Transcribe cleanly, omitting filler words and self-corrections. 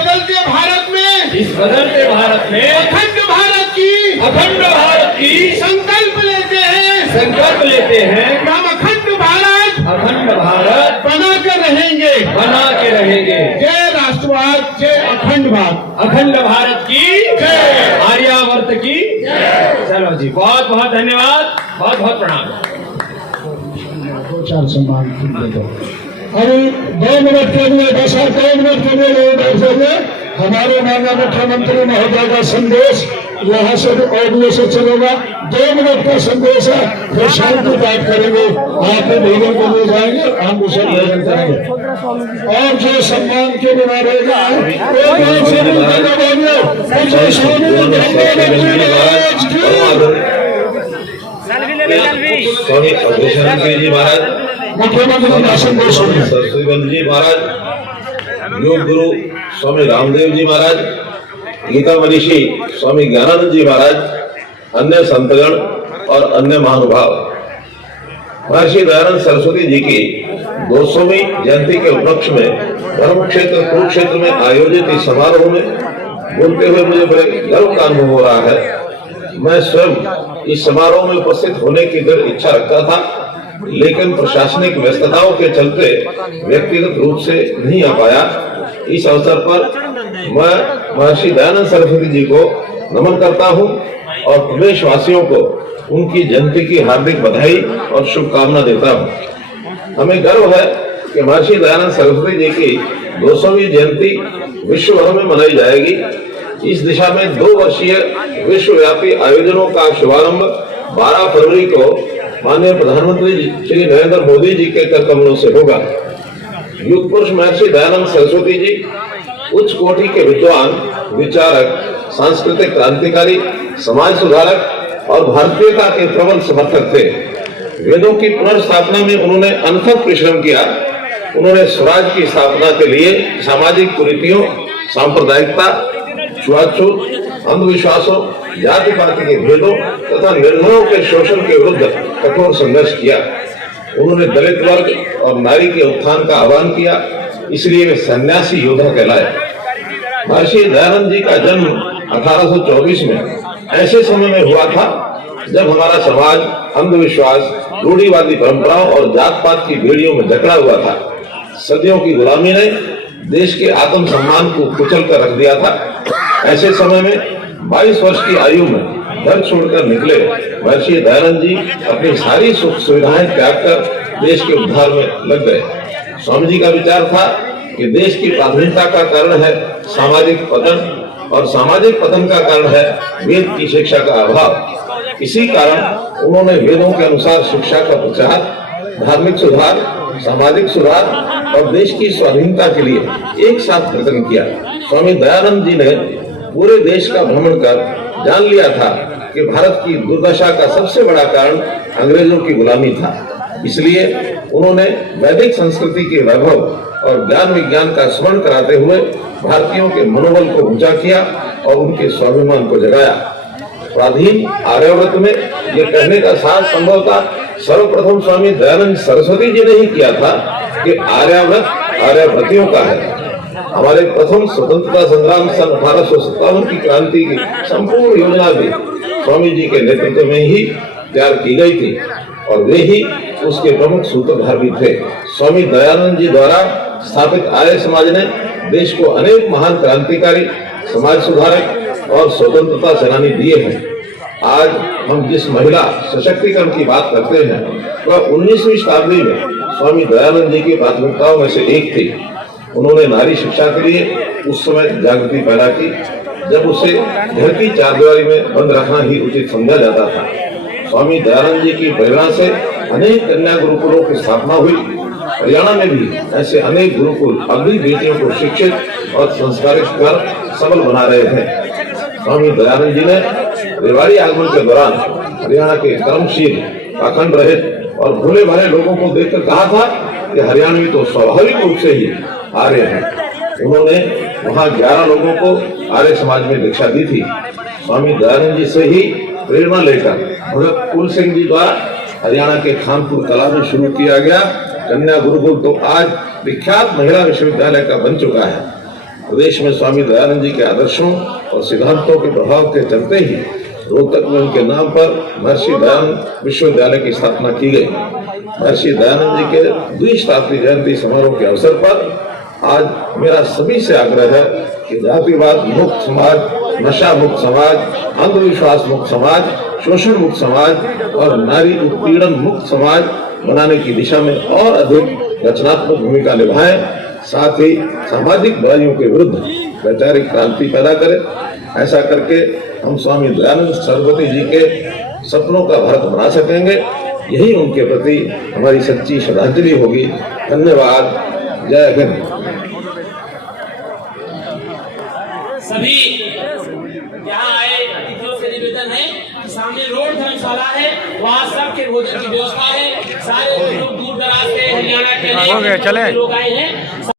बदलते भारत में, इस बदलते भारत में अखंड भारत की संकल्प लेते हैं कि हम अखंड भारत बनाकर रहेंगे। जय राष्ट्रवाद, जय अखंड भारत की जय, आर्यावर्त की जय। चलो जी, बहुत बहुत धन्यवाद, बहुत बहुत प्रणाम। 2-4 सम्मान दे दो। अभी 2 मिनट के लिए, 2 मिनट के लिए लोग बैठ जाइए। हमारे माननीय मुख्यमंत्री महोदय का संदेश यहाँ से ऑडियो से चलेगा। 2 मिनट का संदेश है, फिर शांति बात करेंगे। आप भोजन को ले जाएंगे, हम दूसरे भोजन करेंगे। और जो सम्मान के बिना रहेगा स्वामी अग्रसेन जी महाराज, मुख्यमंत्री सरस्वती जी महाराज, योग गुरु स्वामी रामदेव जी महाराज, गीता मनीषी स्वामी ज्ञानानंद जी महाराज, अन्य संतगण और अन्य महानुभाव, महर्षि दयानंद सरस्वती जी की 200वीं जयंती के उपलक्ष्य में धर्म क्षेत्र कुरुक्षेत्र में आयोजित इस समारोह में बोलते हुए मुझे बड़े गर्व का अनुभव हो रहा है। मैं स्वयं इस समारोह में उपस्थित होने की दृढ़ इच्छा रखता था, लेकिन प्रशासनिक व्यस्तताओं के चलते व्यक्तिगत रूप से नहीं आ पाया। इस अवसर पर मैं महर्षि दयानंद सरस्वती जी को नमन करता हूं और प्रदेशवासियों को उनकी जयंती की हार्दिक बधाई और शुभकामना देता हूं। हमें गर्व है कि महर्षि दयानंद सरस्वती जी की 200वीं जयंती विश्व भर में मनाई जाएगी। इस दिशा में 2 वर्षीय विश्वव्यापी आयोजनों का शुभारंभ 12 फरवरी को माननीय प्रधानमंत्री श्री नरेंद्र मोदी जी के कर कमलों से होगा। युग पुरुष महर्षि दयानंद सरस्वती जी उच्च कोटि के विद्वान, विचारक, सांस्कृतिक क्रांतिकारी, समाज सुधारक और भारतीयता के प्रबल समर्थक थे। वेदों की पुनर्स्थापना में उन्होंने अनथक परिश्रम किया। उन्होंने स्वराज की स्थापना के लिए सामाजिक कुरीतियों, सांप्रदायिकता, छुआछूत, अंधविश्वासों, जाति पाति के भेदों तथा निर्णयों के शोषण के विरुद्ध कठोर संघर्ष किया। उन्होंने दलित वर्ग और नारी के उत्थान का आह्वान किया, इसलिए वे सन्यासी योद्धा कहलाए। महर्षि दयानंद जी का जन्म 1824 में ऐसे समय में हुआ था जब हमारा समाज अंधविश्वास, रूढ़िवादी परंपराओं और जात पात की बेड़ियों में जकड़ा हुआ था। सदियों की गुलामी ने देश के आत्म सम्मान को कुचल कर रख दिया था। ऐसे समय में 22 वर्ष की आयु में घर छोड़कर निकले महर्षि दयानंद जी अपनी सारी सुख सुविधाएं त्याग कर देश के उद्धार में लग गए। स्वामी जी का विचार था कि देश की प्राथमिकता का कारण है सामाजिक पतन और सामाजिक पतन का कारण है वेद की शिक्षा का अभाव। इसी कारण उन्होंने वेदों के अनुसार शिक्षा का प्रचार, धार्मिक सुधार, सामाजिक सुधार और देश की स्वाधीनता के लिए एक साथ प्रयत्न किया। स्वामी दयानंद जी ने पूरे देश का भ्रमण कर जान लिया था कि भारत की दुर्दशा का सबसे बड़ा कारण अंग्रेजों की गुलामी था। इसलिए उन्होंने वैदिक संस्कृति के वैभव और ज्ञान विज्ञान का स्मरण कराते हुए भारतीयों के मनोबल को ऊंचा किया और उनके स्वाभिमान को जगाया। प्राचीन आर्यावर्त में ये कहने का साथ संभवतः सर्वप्रथम स्वामी दयानंद सरस्वती जी ने ही किया था कि आर्यावर्त आर्यवर्तियों का है। हमारे प्रथम स्वतंत्रता संग्राम सन 1857 की क्रांति की संपूर्ण योजना भी स्वामी जी के नेतृत्व में ही तैयार की गई थी और वे ही उसके प्रमुख सूत्रधार भी थे। स्वामी दयानंद जी द्वारा स्थापित आर्य समाज ने देश को अनेक महान क्रांतिकारी, समाज सुधारक और स्वतंत्रता सेनानी दिए हैं। आज हम जिस महिला सशक्तिकरण की बात करते हैं वह 19वीं शताब्दी में स्वामी दयानंद जी की प्राथमिकताओं में से एक थी। उन्होंने नारी शिक्षा के लिए उस समय जागृति पैदा की जब उसे घर की चारदीवारी में बंद रखना ही उचित समझा जाता था। स्वामी दयानंद जी की प्रेरणा से अनेक कन्या गुरुकुलों की स्थापना हुई। हरियाणा में भी ऐसे अनेक गुरुकुल अभी बेटियों को शिक्षित और संस्कारित कर सबल बना रहे हैं। स्वामी दयानंद जी ने रेवाड़ी आगमन के दौरान हरियाणा के कर्मशील, पाखंड रहित और भोले भाले लोगों को देखकर कहा था कि हरियाणवी तो स्वाभाविक रूप से ही आर्य हैं। उन्होंने वहाँ 11 लोगों को आर्य समाज में दीक्षा दी थी। स्वामी दयानंद जी से ही प्रेरणा लेकर भगत फूल सिंह जी द्वारा हरियाणा के खानपुर कला में शुरू किया गया कन्या गुरुकुल तो आज विख्यात महिला विश्वविद्यालय का बन चुका है। प्रदेश में स्वामी दयानंद जी के आदर्शों और सिद्धांतों के प्रभाव के चलते ही रोहतक में उनके नाम पर महर्षि दयानंद विश्वविद्यालय की स्थापना की गई। महर्षि दयानंद जी के द्विशताब्दी जयंती समारोह के अवसर पर आज मेरा सभी से आग्रह है कि जातिवाद मुक्त समाज, नशा मुक्त समाज, अंधविश्वास मुक्त समाज, शोषण मुक्त समाज और नारी उत्पीड़न मुक्त समाज बनाने की दिशा में और अधिक रचनात्मक भूमिका निभाएं। साथ ही सामाजिक बुराइयों के विरुद्ध वैचारिक क्रांति पैदा करें। ऐसा करके हम स्वामी दयानंद सरस्वती जी के सपनों का भारत बना सकेंगे। यही उनके प्रति हमारी सच्ची श्रद्धांजलि होगी। धन्यवाद। जय हिंद। सभी यहाँ आए अतिथियों से निवेदन है कि सामने रोड धर्मशाला है, वहाँ सबके भोजन की व्यवस्था है। सारे लोग दूर दराज से हरियाणा के लोग आए हैं।